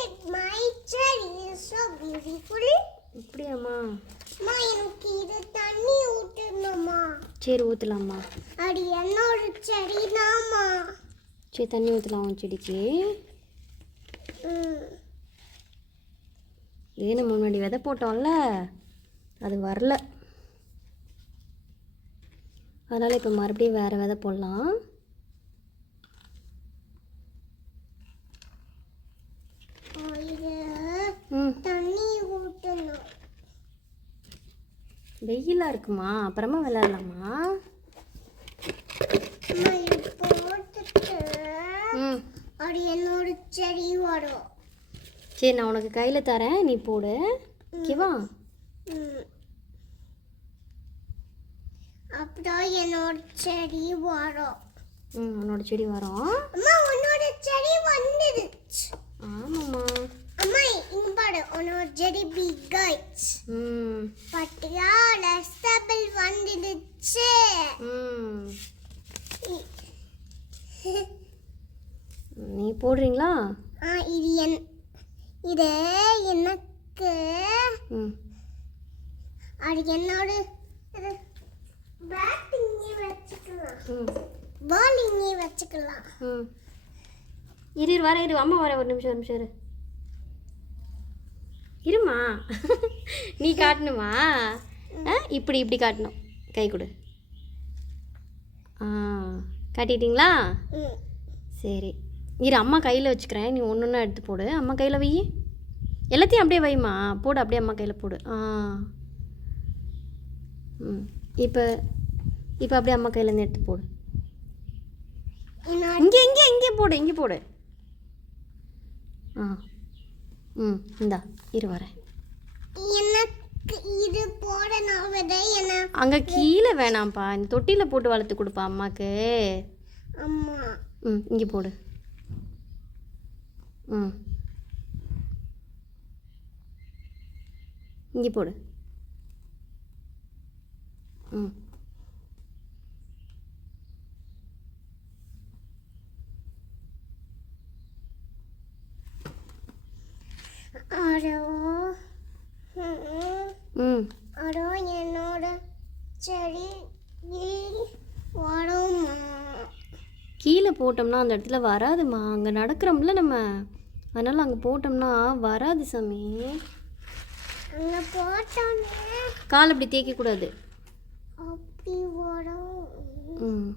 at my cherry. It's so beautiful. இப்படியாம்மா? அம்மா எனக்கு இது தண்ணி ஊத்தணுமா? சரி ஊற்றலாம்மா. அது என்னோட செடி தான்மா. சரி தண்ணி ஊற்றலாம் உன் செடிக்கு. ஏன்னு முன்னாடி விதை போட்டோம்ல, அது வரல. அதனால் இப்போ மறுபடியும் வேறு விதை போடலாம். தண்ணி ஊற்றணும். வெயிலாக இருக்குமா? அப்புறமா விளையாடலாமா? அது என்னோட செடி வரும். சரி நான் உனக்கு கையில் தரேன், நீ போடு. ஓகேவா? அப்புறம் என்னோட செடி வரும். உன்னோட செடி வரும். அம்மா உன்னோட செடி வந்துடுச்சு. ஆமாம்மா. அம்மா இங்க பாரு, உன்னோட செடி பிக் ஆயிடுச்சு. பட்டியா லெஸ்டபிள் வந்துடுச்சு. நீ போடுறீங்களா? இது எனக்கு அது என்னோட பேட் இங்கே வச்சுக்கலாம், பால் இங்கே வச்சுக்கலாம். இரு இரு அம்மா வர, ஒரு நிமிஷம் இரு. இருமா, நீ காட்டணுமா? இப்படி இப்படி காட்டணும். கை கொடு. காட்டிட்டீங்களா? சரி இரு, அம்மா கையில் வச்சுக்கிறேன். நீ ஒன்று ஒன்றா எடுத்து போடு. அம்மா கையில் வை. எல்லாத்தையும் அப்படியே வைம்மா. போடு, அப்படியே அம்மா கையில் போடு. இப்போ இப்போ அப்படியே அம்மா கையிலேருந்து எடுத்து போடு. இங்கே இங்கே இங்கே போடு, இங்கே போடு. இந்தா இரு வரேன். எனக்கு இது போடணும். அங்கே கீழே வேணாம்ப்பா, இந்த தொட்டியில் போட்டு வளர்த்து கொடுப்பா அம்மாவுக்கு. அம்மா இங்கே போடு. இங்கே போடு. என்னோட செடி வருமா? கீழே போட்டோம்னா அந்த இடத்துல வராதுமா. அங்கே நடக்கிறோம்ல நம்ம, அதனால் அங்கே போட்டோம்னா வராது சாமி. அங்கே போட்டோன்னே கால் அப்படி தேய்க்கக்கூடாது. அப்படி வரும்.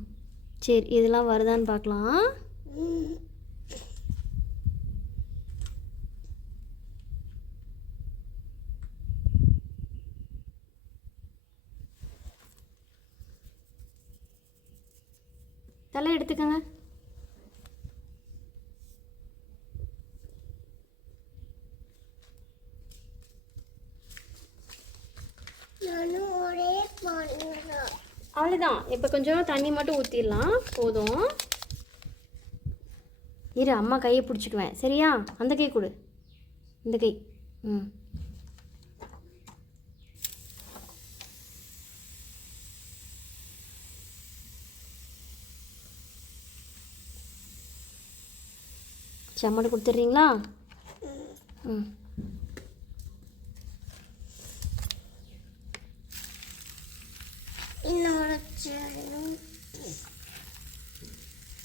சரி இதெல்லாம் வருதான்னு பார்க்கலாம். தலை எடுத்துக்கங்க. அவ்வளோதான். இப்போ கொஞ்சம் தண்ணி மட்டும் ஊற்றிடலாம், போதும். இரு அம்மா கையை பிடிச்சிக்குவேன், சரியா? அந்த கை கொடு, இந்த கை. சம்மடு கொடுத்துட்றீங்களா? என்னோட செடி